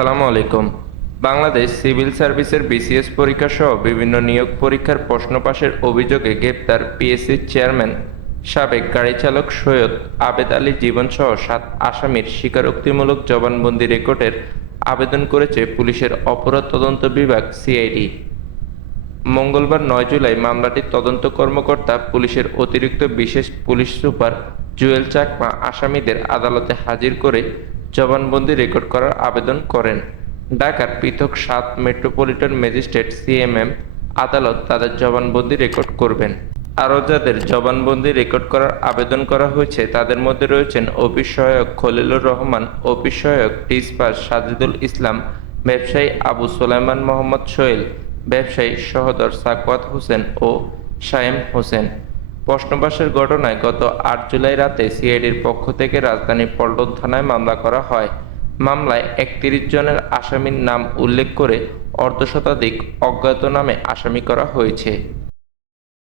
আসসালামু আলাইকুম। বাংলাদেশ সিভিল সার্ভিসের বিসিএস পরীক্ষা সহ বিভিন্ন নিয়োগ পরীক্ষার প্রশ্ন পাশের অভিযোগে গ্রেপ্তার পিএসসির চেয়ারম্যান সাবেক গাড়ি চালক সৈয়দ আবেদ আলী জীবনসহ 7 আসামির স্বীকারোক্তিমূলক জবানবন্দি রেকর্ডের আবেদন করেছে পুলিশের অপরাধ তদন্ত বিভাগ সিআইডি। মঙ্গলবার ৯ জুলাই মামলাটির তদন্ত কর্মকর্তা পুলিশের অতিরিক্ত বিশেষ পুলিশ সুপার জুয়েল চাকমা আসামিদের আদালতে হাজির করে জবানবন্দি রেকর্ড করার আবেদন করেন। ঢাকার পৃথক 7 মেট্রোপলিটন ম্যাজিস্ট্রেট সিএমএম আদালত তাদের জবানবন্দি রেকর্ড করবেন। আরও যাদের জবানবন্দি রেকর্ড করার আবেদন করা হয়েছে তাদের মধ্যে রয়েছেন অফিস সহায়ক খলিলুর রহমান, অফিস সহায়ক ডিসপাস সাজিদুল ইসলাম, ব্যবসায়ী আবু সুলাইমান মোহাম্মদ সোহেল, ব্যবসায়ী সহোদর সাকওয়াত হোসেন ও শায়েম হোসেন। প্রশ্নবাসের ঘটনায় গত ৮ জুলাই রাতে সিআইডির পক্ষ থেকে রাজধানীর পল্টন থানায় মামলা করা হয়। মামলায় ৩১ জনের আসামির নাম উল্লেখ করে অর্ধশতাধিক অজ্ঞাত নামে আসামি করা হয়েছে।